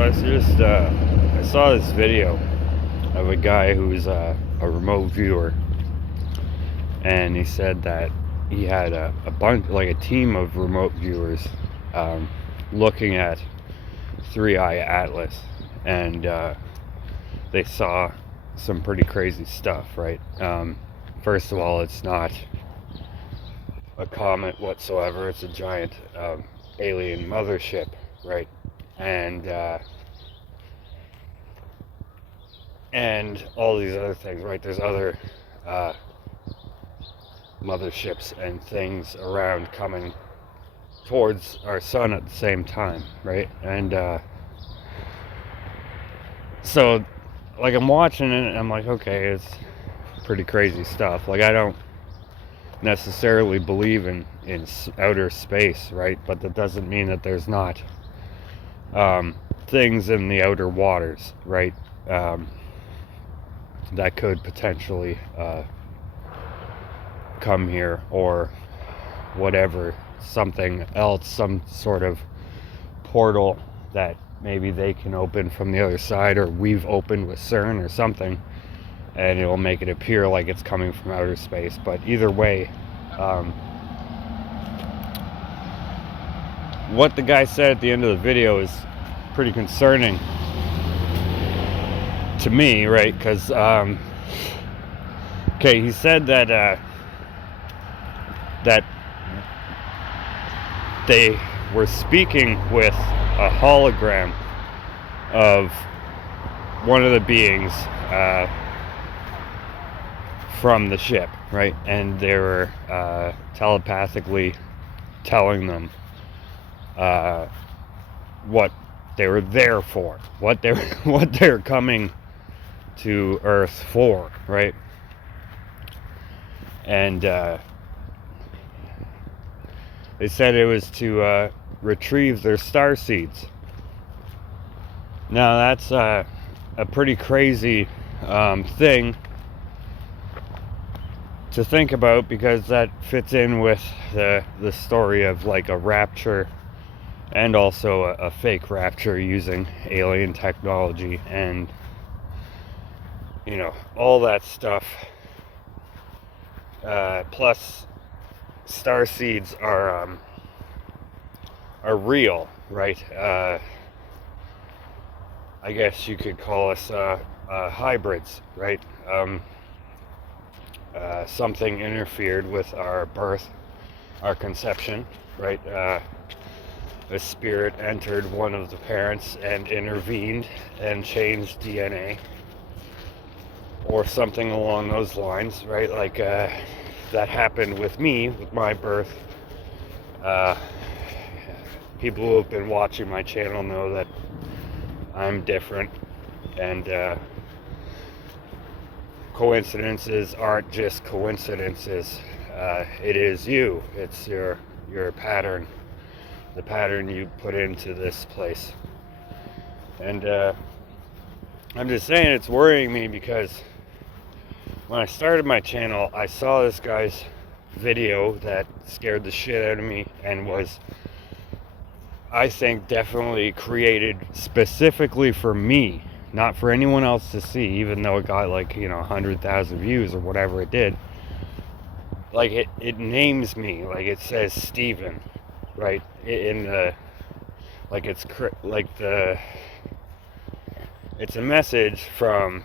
So I saw this video of a guy who's a remote viewer, and he said that he had a bunch, like a team of remote viewers, looking at Three-Eye Atlas, and they saw some pretty crazy stuff, right? First of all, it's not a comet whatsoever. It's a giant alien mothership, right? And all these other things, right? There's other motherships and things around coming towards our sun at the same time, right? And so, like, I'm watching it and I'm like, okay, it's pretty crazy stuff. Like, I don't necessarily believe in outer space, right? But that doesn't mean that there's not things in the outer waters, right? That could potentially come here, or whatever, something else, some sort of portal that maybe they can open from the other side, or we've opened with CERN or something, and it'll make it appear like it's coming from outer space. But either way, what the guy said at the end of the video is pretty concerning to me, right? Because okay, he said that that they were speaking with a hologram of one of the beings from the ship, right? And they were telepathically telling them what they were there for, what they're coming to Earth for, right? And they said it was to retrieve their star seeds. Now that's a pretty crazy thing to think about, because that fits in with the story of like a rapture, and also a fake rapture using alien technology, and you know, all that stuff. Plus, star seeds are real, right? I guess you could call us hybrids, right? Something interfered with our birth, our conception, right? A spirit entered one of the parents and intervened and changed DNA, or something along those lines, right? Like that happened with me, with my birth. People who have been watching my channel know that I'm different, and coincidences aren't just coincidences. It is you. It's your pattern, the pattern you put into this place. And I'm just saying, it's worrying me, because when I started my channel, I saw this guy's video that scared the shit out of me, and was, I think, definitely created specifically for me, not for anyone else to see, even though it got like, 100,000 views or whatever it did. Like, it names me, like it says Steven, right? In the, like, it's a message from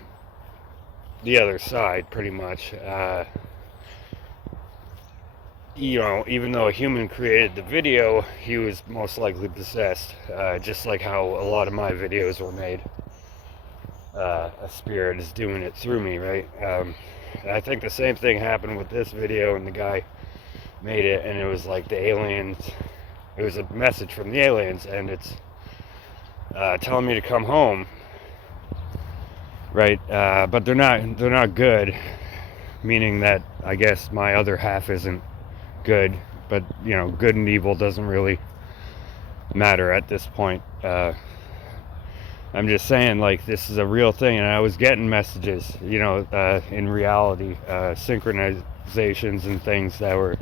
the other side, pretty much. Even though a human created the video, he was most likely possessed, just like how a lot of my videos were made. A spirit is doing it through me, right? I think the same thing happened with this video, and the guy made it, and it was like the aliens, it was a message from the aliens, and it's telling me to come home, right? But they're not good, meaning that I guess my other half isn't good, but good and evil doesn't really matter at this point. I'm just saying, like, this is a real thing, and I was getting messages, in reality, synchronizations and things that were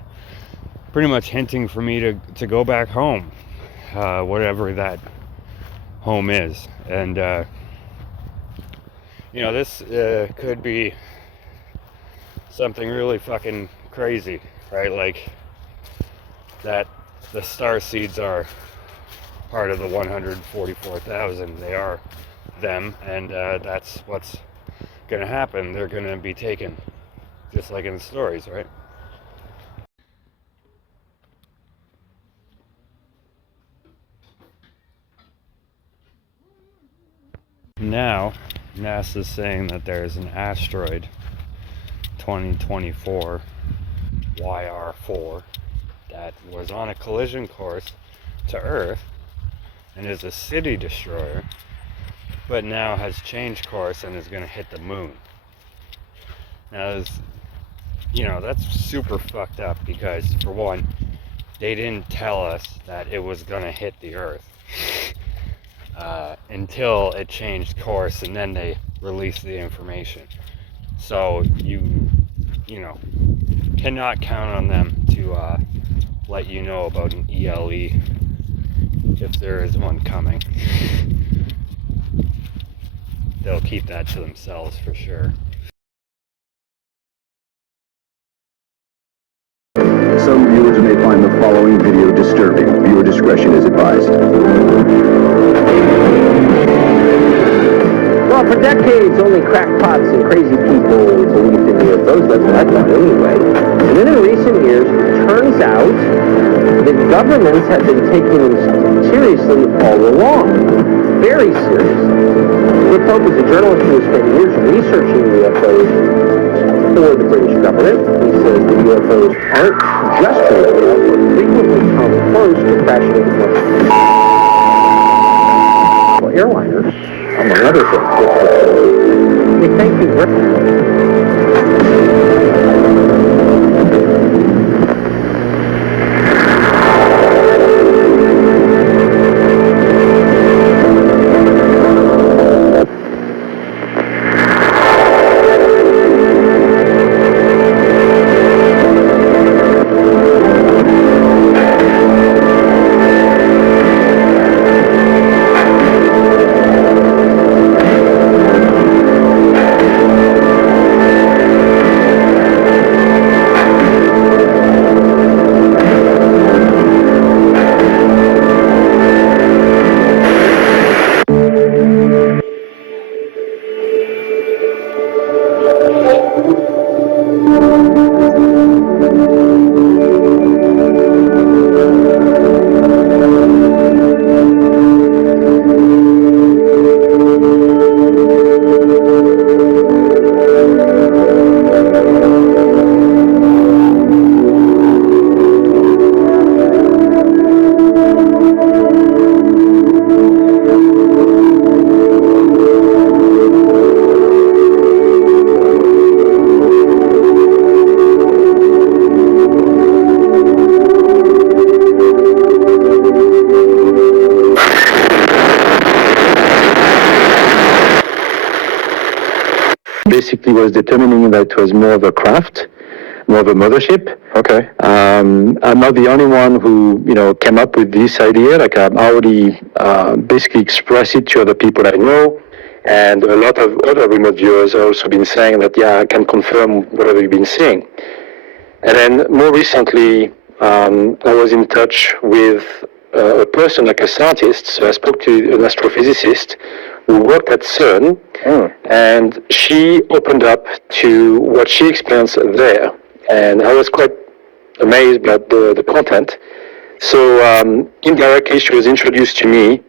pretty much hinting for me to go back home, whatever that home is. And this could be something really fucking crazy, right? Like that the star seeds are part of the 144,000. They are them, and that's what's gonna happen. They're gonna be taken, just like in the stories, right? Now, NASA's saying that there's an asteroid 2024 YR4 that was on a collision course to Earth and is a city destroyer, but now has changed course and is going to hit the moon. Now, that's super fucked up because, for one, they didn't tell us that it was going to hit the Earth until it changed course, and then they released the information. So you cannot count on them to let you know about an ELE if there is one coming. They'll keep that to themselves for sure. Some viewers may find the following video disturbing. Viewer discretion is advised. Well, for decades, only crackpots and crazy people believed in UFOs. That's what I thought anyway. And then in recent years, it turns out that governments have been taking them seriously all along. Very seriously. Rick Pope is a journalist who has spent years researching UFOs for the British government. He says the UFOs aren't just real, they also frequently come close to crashing into airliners, among other things. Hey, thank you very much. Basically was determining that it was more of a craft, more of a mothership. Okay. I'm not the only one who, came up with this idea. Like, I've already basically expressed it to other people I know, and a lot of other remote viewers have also been saying that, yeah, I can confirm whatever you've been seeing. And then more recently, I was in touch with a person, like a scientist. So I spoke to an astrophysicist who worked at CERN, and she opened up to what she experienced there. And I was quite amazed by the content. So indirectly, she was introduced to me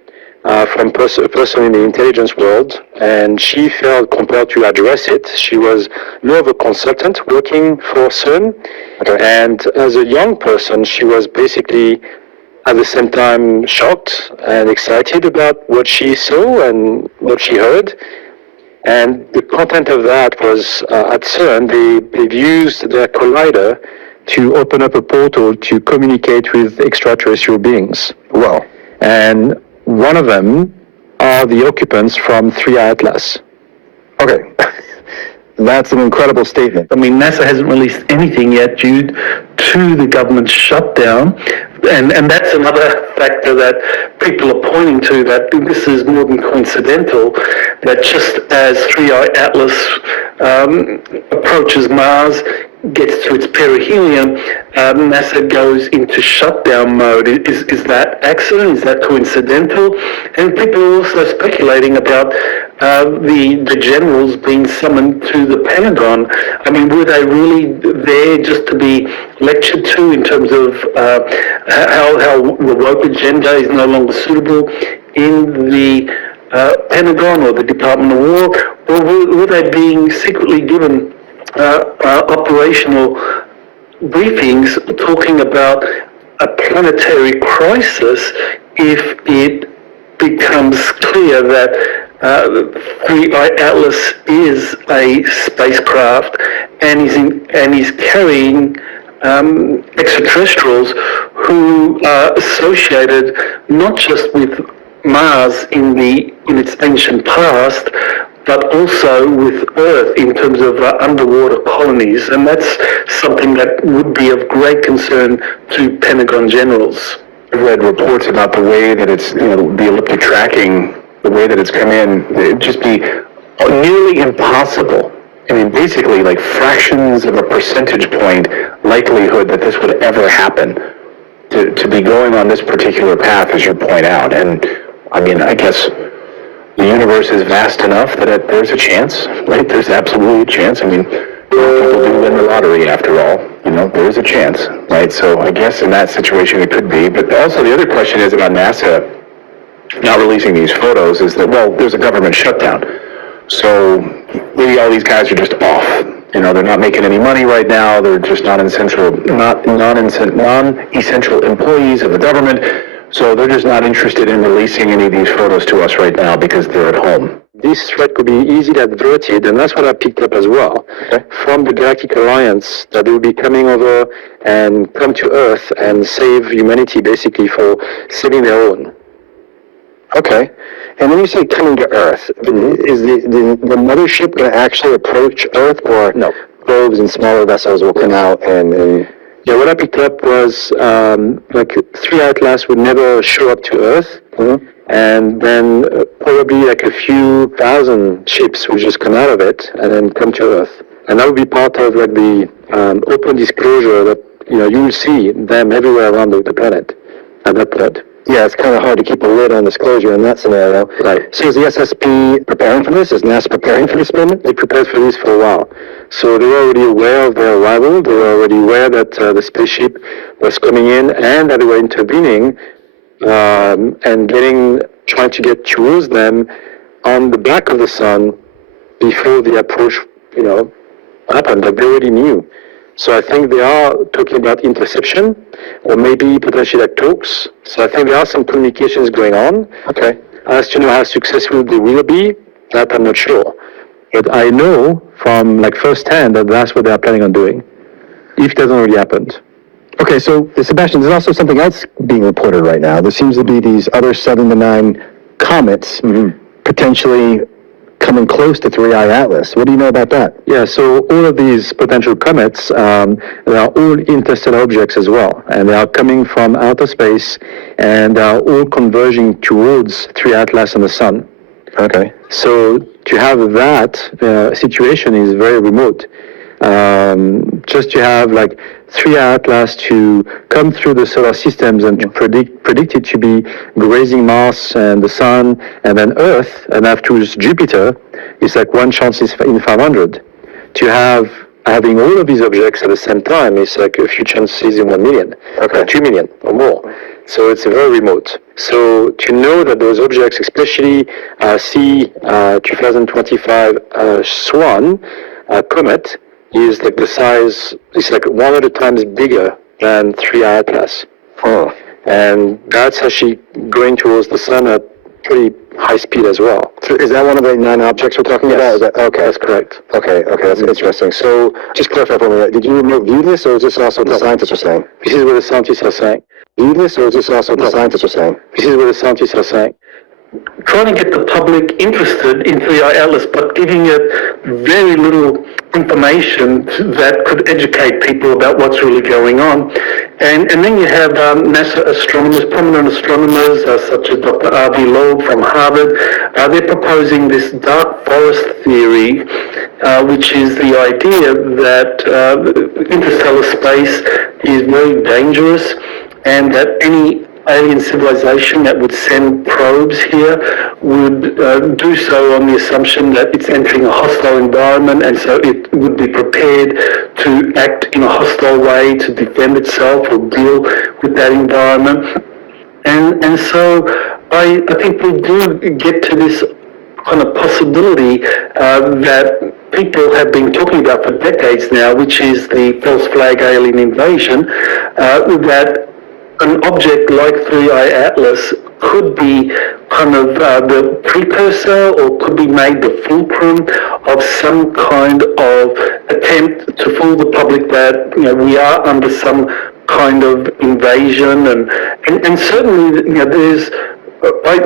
from a person in the intelligence world, and she felt compelled to address it. She was more of a consultant working for CERN, and as a young person, she was basically at the same time shocked and excited about what she saw and what she heard. And the content of that was at CERN, they've used their collider to open up a portal to communicate with extraterrestrial beings. Wow. And one of them are the occupants from 3i Atlas. Okay. That's an incredible statement. I mean, NASA hasn't released anything yet due to the government shutdown and that's another factor that people are pointing to, that this is more than coincidental, that just as 3i Atlas approaches Mars, gets to its perihelion, NASA goes into shutdown mode. Is that accident? Is that coincidental? And people are also speculating about the generals being summoned to the Pentagon. I mean, were they really there just to be lectured to in terms of how the woke agenda is no longer suitable in the Pentagon or the Department of War? Or were they being secretly given operational briefings talking about a planetary crisis if it becomes clear that 3i Atlas is a spacecraft and is carrying extraterrestrials who are associated not just with Mars in its ancient past, but also with Earth in terms of underwater colonies, and that's something that would be of great concern to Pentagon generals. I've read reports about the way that it's, the elliptic tracking, the way that it's come in, it'd just be nearly impossible. I mean, basically like fractions of a percentage point likelihood that this would ever happen to be going on this particular path, as you point out. And I mean, I guess the universe is vast enough that there's a chance, right? There's absolutely a chance. I mean, people do win the lottery after all. There is a chance, right? So I guess in that situation it could be. But also the other question is about NASA not releasing these photos is that, well, there's a government shutdown. So maybe all these guys are just off. They're not making any money right now. They're just non-essential employees of the government. So they're just not interested in releasing any of these photos to us right now because they're at home. This threat could be easily averted, and that's what I picked up as well, from the Galactic Alliance, that they will be coming over and come to Earth and save humanity, basically, for saving their own. Okay. And when you say coming to Earth, is the mothership going to actually approach Earth, or no? Probes and smaller vessels will come out and Yeah, what I picked up was like 3i Atlas would never show up to Earth, and then probably like a few thousand ships would just come out of it and then come to Earth, and that would be part of like the open disclosure that you will see them everywhere around the planet at that point. Yeah, it's kind of hard to keep a lid on disclosure in that scenario. Right. So is the SSP preparing for this? Is NASA preparing for this moment? They prepared for this for a while. So they were already aware of their arrival. They were already aware that the spaceship was coming in and that they were intervening and trying to get towards them on the back of the sun before the approach, happened. Like they already knew. So I think they are talking about interception, or maybe potentially like talks. So I think there are some communications going on. Okay. As to know how successful they will be, that I'm not sure. But I know from like firsthand that that's what they are planning on doing, if it hasn't already happened. Okay, so Sebastian, there's also something else being reported right now. There seems to be these other 7 to 9 comets potentially coming close to 3i Atlas. What do you know about that? Yeah, so all of these potential comets, they are all interstellar objects as well, and they are coming from outer space, and they are all converging towards 3i Atlas and the sun. Okay. So to have that situation is very remote. Just to have like 3i Atlas to come through the solar systems and to predict it to be grazing Mars and the Sun and then Earth and afterwards Jupiter is like one chance in 500. To having all of these objects at the same time is like a few chances in 1 million, 2 million or more. So it's very remote. So to know that those objects, especially C 2025 Swan comet, is like the size, it's like 100 times bigger than 3i Atlas. And that's actually going towards the sun at pretty high speed as well. So is that one of the 9 objects we're talking about? Is that, okay, that's correct. Okay, that's interesting. So just clarify for me, did you view this, or is this also what the scientists are saying? This is what the scientists are saying. View this, or is this also what the scientists are saying? This is what the scientists are saying. Trying to get the public interested in 3i Atlas, but giving it very little information that could educate people about what's really going on. And then you have NASA astronomers, prominent astronomers such as Dr. R.V. Loeb from Harvard. They're proposing this dark forest theory, which is the idea that interstellar space is very dangerous and that any alien civilization that would send probes here would do so on the assumption that it's entering a hostile environment, and so it would be prepared to act in a hostile way to defend itself or deal with that environment. And so I think we do get to this kind of possibility that people have been talking about for decades now, which is the false flag alien invasion, that an object like 3I Atlas could be kind of the precursor or could be made the fulcrum of some kind of attempt to fool the public that we are under some kind of invasion, and certainly there's I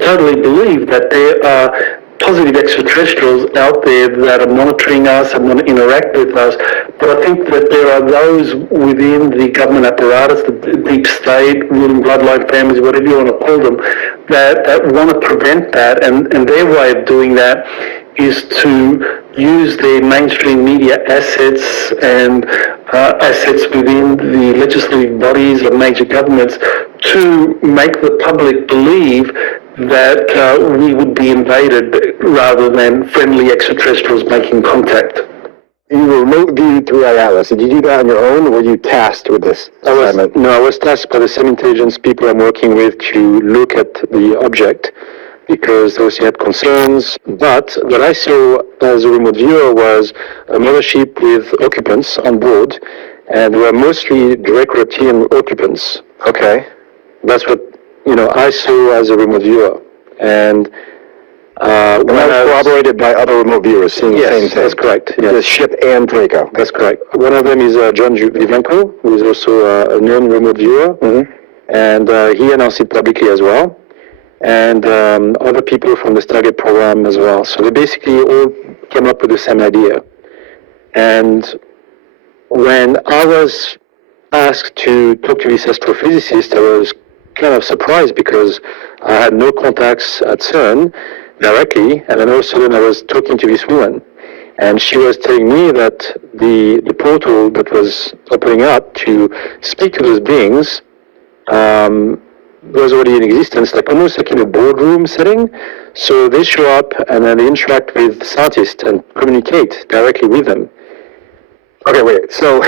totally believe that there are positive extraterrestrials out there that are monitoring us and want to interact with us, but I think that there are those within the government apparatus, the deep state, ruling bloodline families, whatever you want to call them, that want to prevent that, and their way of doing that is to use their mainstream media assets and assets within the legislative bodies of major governments to make the public believe that we would be invaded rather than friendly extraterrestrials making contact. You remote viewed 3I Atlas. Did you do that on your own, or were you tasked with this assignment? I was tasked by the same intelligence people I'm working with to look at the object, because they also had concerns. But what I saw as a remote viewer was a mothership with occupants on board, and they were mostly direct reptilian occupants. Okay. That's what I saw as a remote viewer. And that was corroborated by other remote viewers seeing the same thing. That's correct. Yes. The ship and Draco. That's correct. One of them is John Vivenko, who is also a known remote viewer, and he announced it publicly as well. And other people from the Stargate program as well. So they basically all came up with the same idea. And when I was asked to talk to this astrophysicist, I was kind of surprised because I had no contacts at CERN directly, and then all of a sudden I was talking to this woman, and she was telling me that the portal that was opening up to speak to those beings was already in existence, like almost like in a boardroom setting. So they show up and then they interact with scientists and communicate directly with them. Okay, wait. So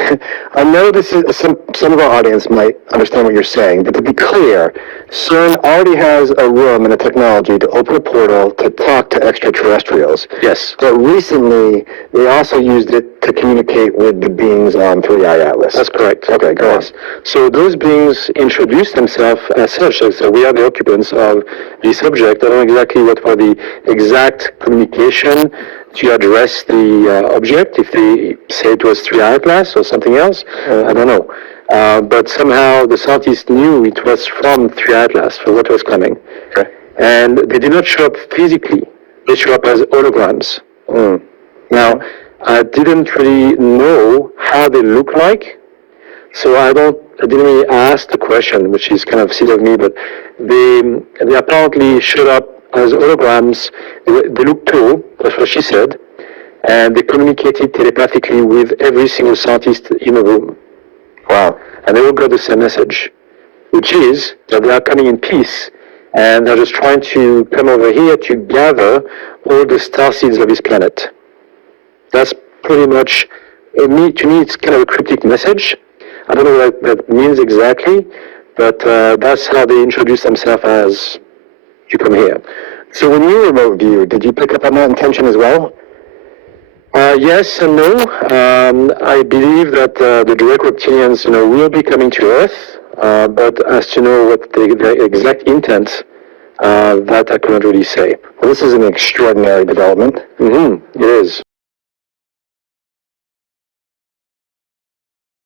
I know this is some of our audience might understand what you're saying, but to be clear, CERN already has a room and a technology to open a portal to talk to extraterrestrials. Yes. But recently, they also used it to communicate with the beings on 3I Atlas. That's correct. Okay, go on. So those beings introduced themselves as such. So we are the occupants of this object. I don't know exactly what were the exact communication to address the object, if they say it was 3I Atlas or something else, I don't know. But somehow the scientists knew it was from 3I Atlas, for what was coming. Okay. And they did not show up physically, they show up as holograms. Now, I didn't really know how they look like, so I didn't really ask the question, which is kind of silly of me, but they apparently showed up as holograms. They looked tall, that's what she said, and they communicated telepathically with every single scientist in the room. Wow. And they all got the same message, which is that they are coming in peace, and they're just trying to come over here to gather all the starseeds of this planet. That's pretty much, to me it's kind of a cryptic message. I don't know what that means exactly, but that's how they introduce themselves as, you come here. So when you remote viewed, did you pick up on that intention as well? Yes and no. I believe that the direct reptilians, will be coming to Earth, but as to know what the exact intent, that I cannot really say. Well, this is an extraordinary development. It is.